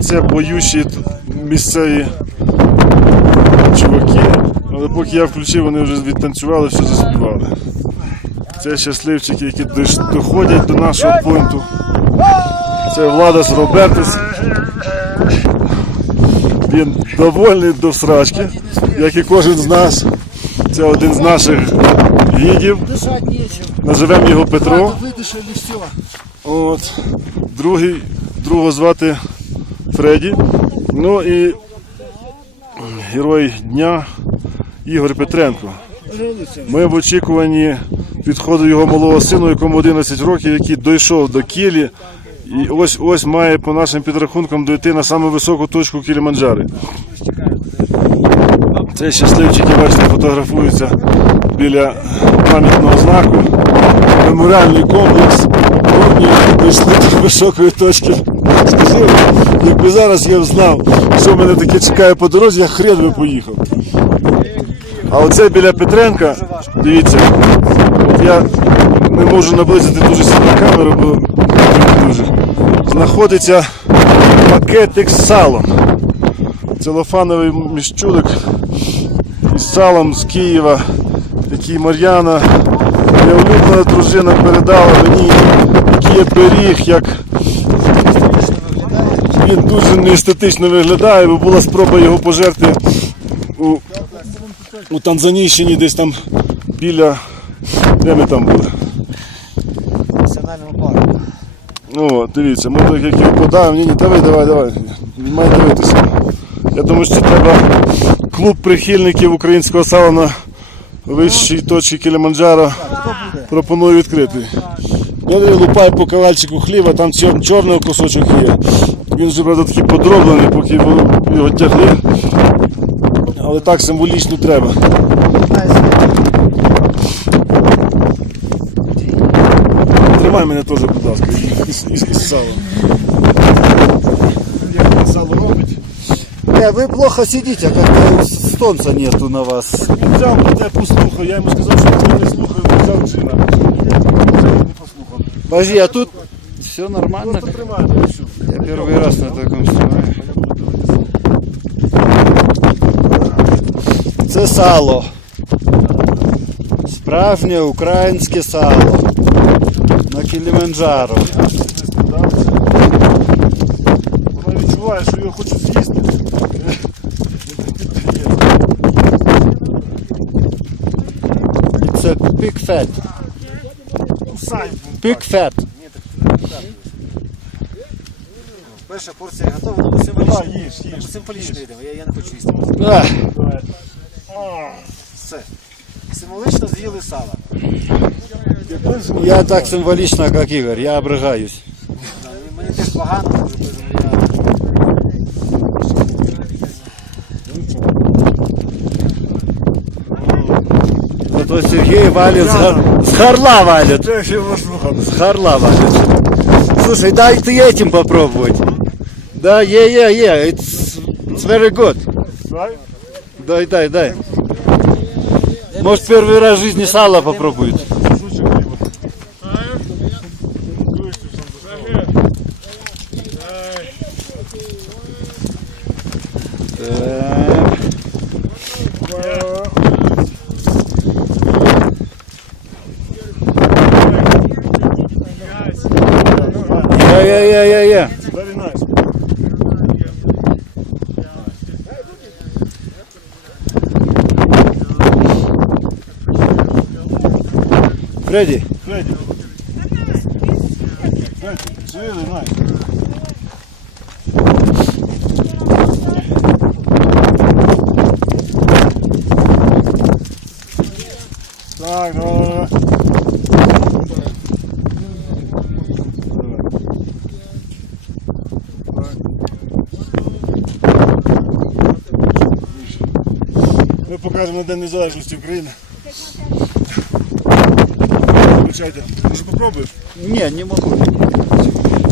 Це поющі місцеві чуваки, але поки я включив, вони вже відтанцювали, все заспівали. Це щасливчики, які доходять до нашого пункту. Це Владас Робертес. Він довольний до срачки, як і кожен з нас. Це один з наших гідів. Дышать нечем. Називемо його Петро. Выдышали все. От. Другий, другого звати Фредді. Ну і герой дня Ігор Петренко. Ми в очікуванні підходу його малого сину, якому 11 років, який дійшов до Кілі. І ось ось має по нашим підрахункам дойти на саму високу точку Кіліманджари. Цей щасливчики, бачите, фотографуються біля пам'ятного знаку. Меморіальний комплекс. Одні дійшли до високої точки. Скажи, якби зараз я знав, що мене таке чекає по дорозі, я хрен би поїхав. А оце біля Петренка, дивіться, я не можу наблизити дуже сильно камеру, бо дуже. Знаходиться пакетик з салом. Целофановий міщулик із салом з Києва, який Мар'яна, моя улюблена дружина, передала мені, який є пиріг, як він дуже неестетично виглядає, бо була спроба його пожерти у, у Танзанійщині, десь там біля. Де ми там були? Национальному парку. Ну, дивіться, ми так як його подаємо, ні, ні, давай, давай, давай. Він має дивитися. Я думаю, що треба клуб прихильників українського сала на вищій точці Кіліманджаро пропоную відкрити. Я лупаю по кавальчику хліба, там чорний кусочок є. Він вже, правда, такий подроблений, поки його, тягли. Але так символічно треба. Тримай мене теж, будь ласка, із, із, із салом. Як він сало робить. Не, вы плохо сидите, как-то стонца нету на вас. Він взяв мене послухав, я йому сказав, що він не слухає, він взяв джина. Взяв і не послухав. Подожди, а тут все нормально? Просто тримай мене все. Я первый раз на таком снимаю. Це сало. Справжнє українське сало. На Кіліманджаро. Вона відчуває, що його хочуть з'їсти. Це fat. Кусай. Pig fat. Перша порція готова, ну Давай, символічно. їж, їж. Символічно йдемо, я, я не хочу їсти. Все. Символічно з'їли сало. я так символічно, як Ігор, я обригаюсь. Мені теж погано, дуже Зато Сергей валит с, гор- с горла валит. С горла валит. Слушай, дай ты этим попробовать. Да, yeah, yeah, yeah, it's, it's very good. Дай, дай, дай. Может, первый раз в жизни сало попробует. Фредді. Фредді, really nice. Так, давай. Ми покажемо День Незалежності України. Включайте. Може попробуєш? не, не могу.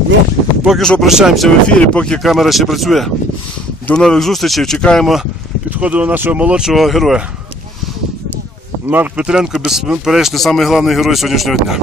Ну, поки що прощаємося в ефірі, поки камера ще працює. До нових зустрічей. Чекаємо підходу до нашого молодшого героя. Марк Петренко, безперечно, найголовніший герой сьогоднішнього дня.